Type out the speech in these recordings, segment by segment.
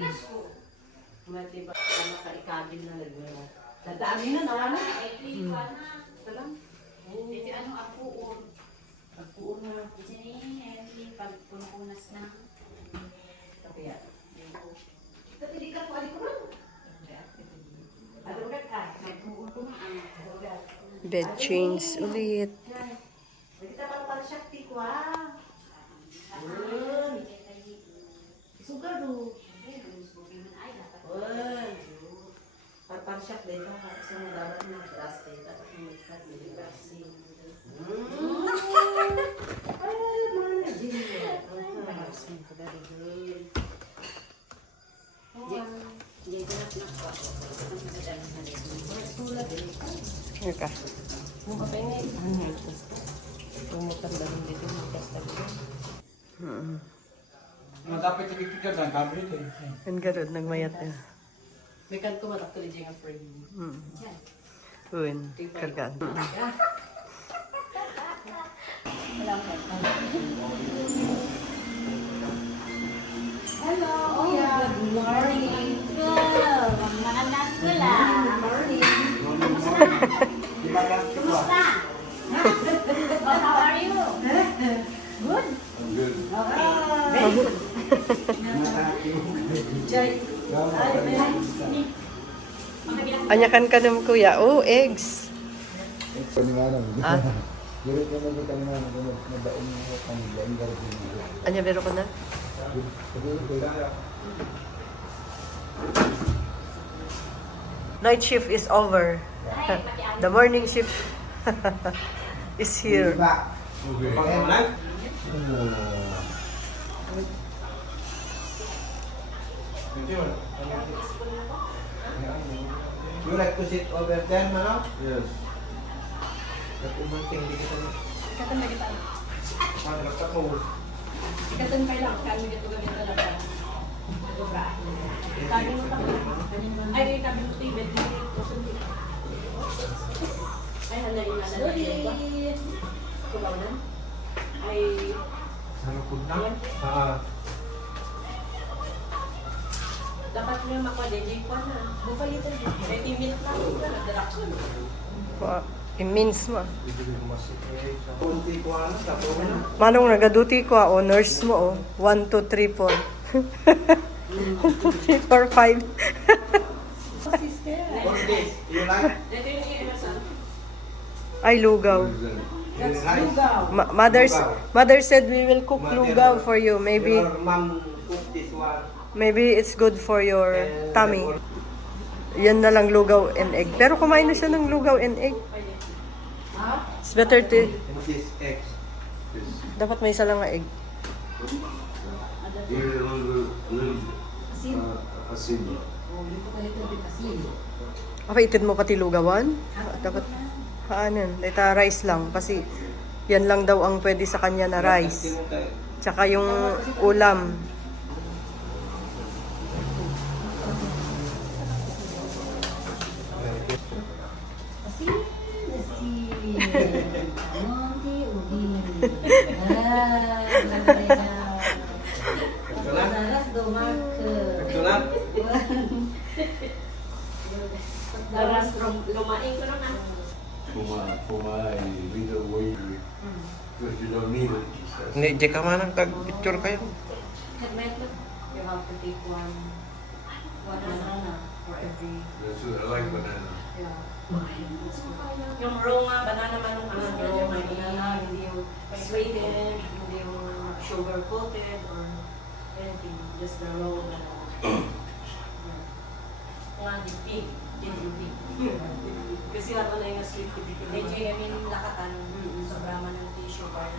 Mati pa makaikabil na nagmula. Dadami na nawala. Ito lang. Dito ano apuon. Pagpuon na. Sini pagpunas na. Kaya. Tapi di ka kuali ko man. Ano ka ka? Nagpuon ko na. Bed change ulit. Kita para Shakti ko ha. Sugar do. Parparshak dito kasi dapat na trust dito at magkat ng kasi. Ay, mana jiwa. Ika. Mukapengay. Pumutan lang dito magkasta dito. Dapat ipipikir dan kabel itu. Ang garod, nagmayat na. May kanto man actually dyan nga frame. Uwin, kargaan. Hello. Good morning. Good. Mga anak ko lang. Good morning. Kumusta? Oh, how are you? Good. Good. Okay. Anyakan ka naman kuya. Oh, eggs. Kalimangan. Ah. Jadi ko na kalimangan ko na baon mo kanila ang garden. Anya, bero ko na? Night shift is over. The morning shift is here. Pangkulan? You like to sit over there, Mano? Yes. Tapi penting di kita. Ikatan na kita. Mana dapat mau? Ikatan pa lang. Kami dito ganito na lang. Sobra. Kami mo tayo. Ay, kami mo tayo. Ay, handa rin na lang. Kumaw na. Ay, Sana punang. Ah. dapat niya makuha-DJ ko na. Bukay ito. 30 minutes lang. Nagdarak ko. Immense mo. Kunti ko ano sa program. Manong nagaduti ko o nurse mo 1, 2, 3, 4. 3, 4, 5. What this? You like? Ito yung Emerson. Ay, lugaw. That's Rice. lugaw. Mother said we will cook lugaw for you. Maybe Your mom cook this one. it's good for your And tummy. Yan na lang lugaw and egg. Pero kumain na siya ng lugaw and egg. It's better to... And this eggs. Dapat may isa lang na egg. Asin. Okay, itid mo pati lugawan. Dapat haanan. Ita rice lang. Kasi yan lang daw ang pwede sa kanya na rice. Tsaka yung ulam. Kebetulan. Daras lumaing ko naman. Pumai, little way. Because you don't need it. Hindi, di ka manang tag-picture kayo. You have to take one banana for every... That's what I like banana. Yeah. Yung raw nga, banana man yung raw may banana, hindi yung sweetened, hindi yung sugar coated or anything, just the raw banana. Nga, di pig, kasi ako na yung sweet pig. Medyo yung lakatan, sobra man ng tissue para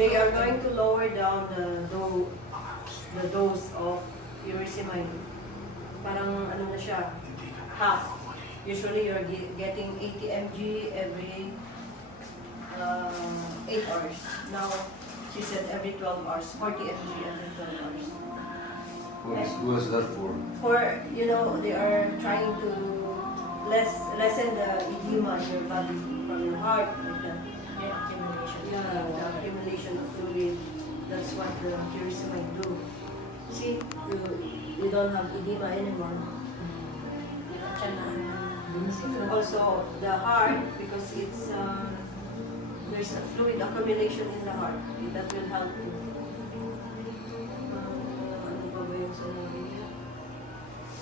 they are going to lower down the dose of furosemide. Parang ano na siya, half. Usually you're getting 80 mg every 8 hours. Now, she said every 12 hours, 40 mg every 12 hours. What's that for? For, you know, they are trying to lessen the edema in your body from your heart, like that. Yeah, the accumulation of fluid. That's the furosemide do. See, you don't have edema anymore. And also the heart, because it's there's a fluid accumulation in the heart, that will help you. Ano ba ba yung sinabi niya?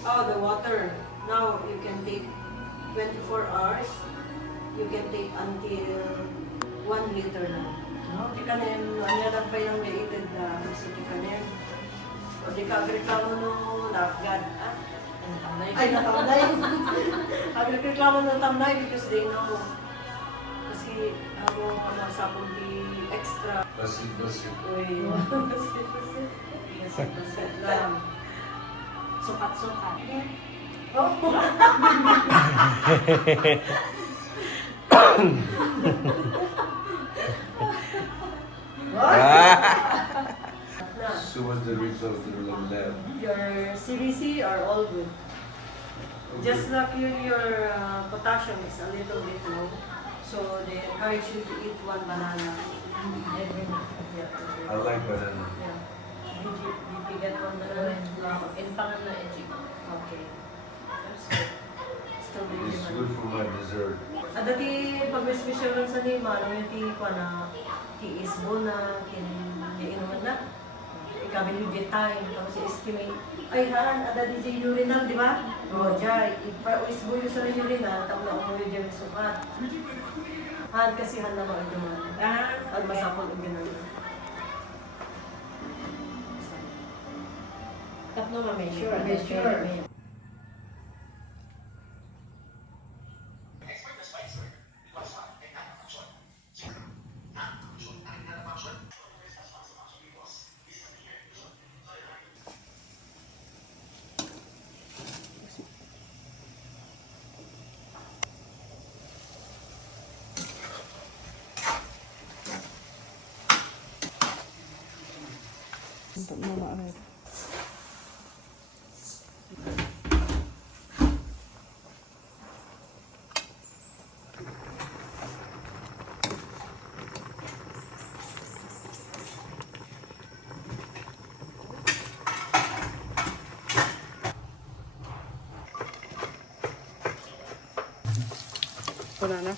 Oh, the water. Now you can take 24 hours. You can take until 1 liter na. No? Di ka na yung anyaran pa yung related na sa di ka na yun. O di ka agreklamo nung lafgad. Ay, natamlay. Agreklamo nung tamlay because they know. Kasi ako masapon di extra. Basit. Uy, basit lang. Sukat-sukat. Oh. So what's the result of the lab? Your CBC are all good. Just like your potassium is a little bit low, so they encourage you to eat 1 banana every night. I like banana. Yeah. Did you get 1 banana? Inpangan na edgy. Okay. That's good. Still It's really good for my dessert. At dati pag may special lang sa lima, nung yung ti ko na tiisbo na, kiniinuman na. Ikabi yung time, tapos i-estimate. Ay, haan, ada di siya urinal, di ba? O, dyan, ipa-isbo yung sa urinal, tapos na umuwi dyan yung sukat. Haan kasi haan na mga naman. At masapol ang gano'n. Tapos na ma-measure. Ma-measure. Wala na.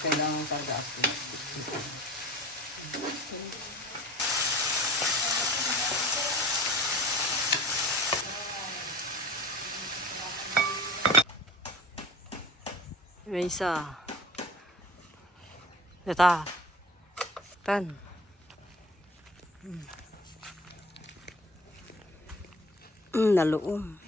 Kailangan karga ako. May isa. Yata. Tan. Naluom.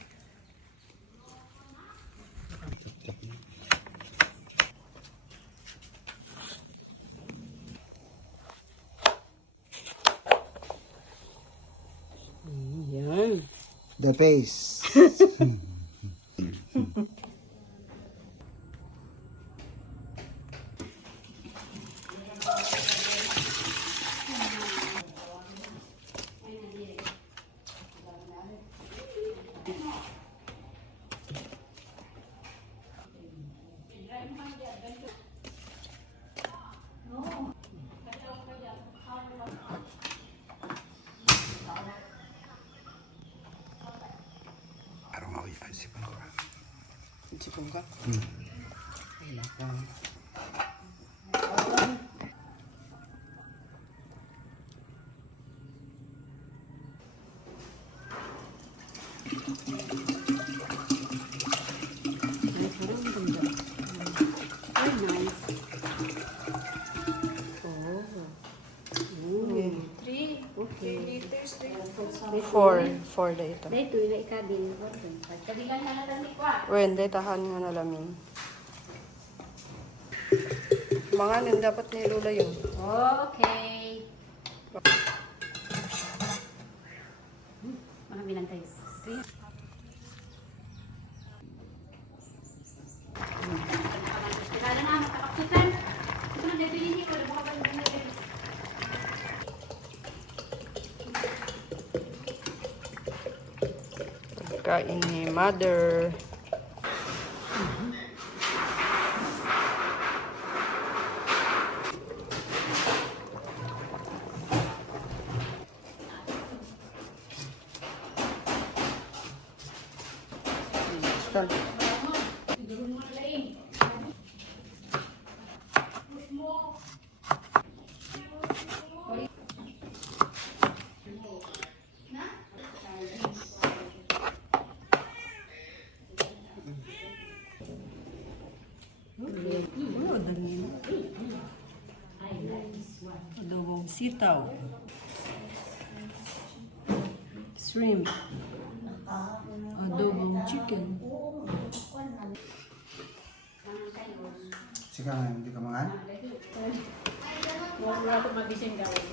Yan. The face. Sipon ka? Ay, naka. Four day ito. Dahil ito, ila ikabin. Kabilang na natin kwa. Wen, day tahan nga nalamin. Mga nun, dapat nilula yun. Okay. lang tayo. Kailangan na, makakapsutan. Ito na, debilihin ko. Nabuka ba yung debilihin? Kain ni Mother. Basta. Adobong sitaw. Shrimp. Adobong chicken. Sige nga, hindi ka mangan. Wala ko magising gawin.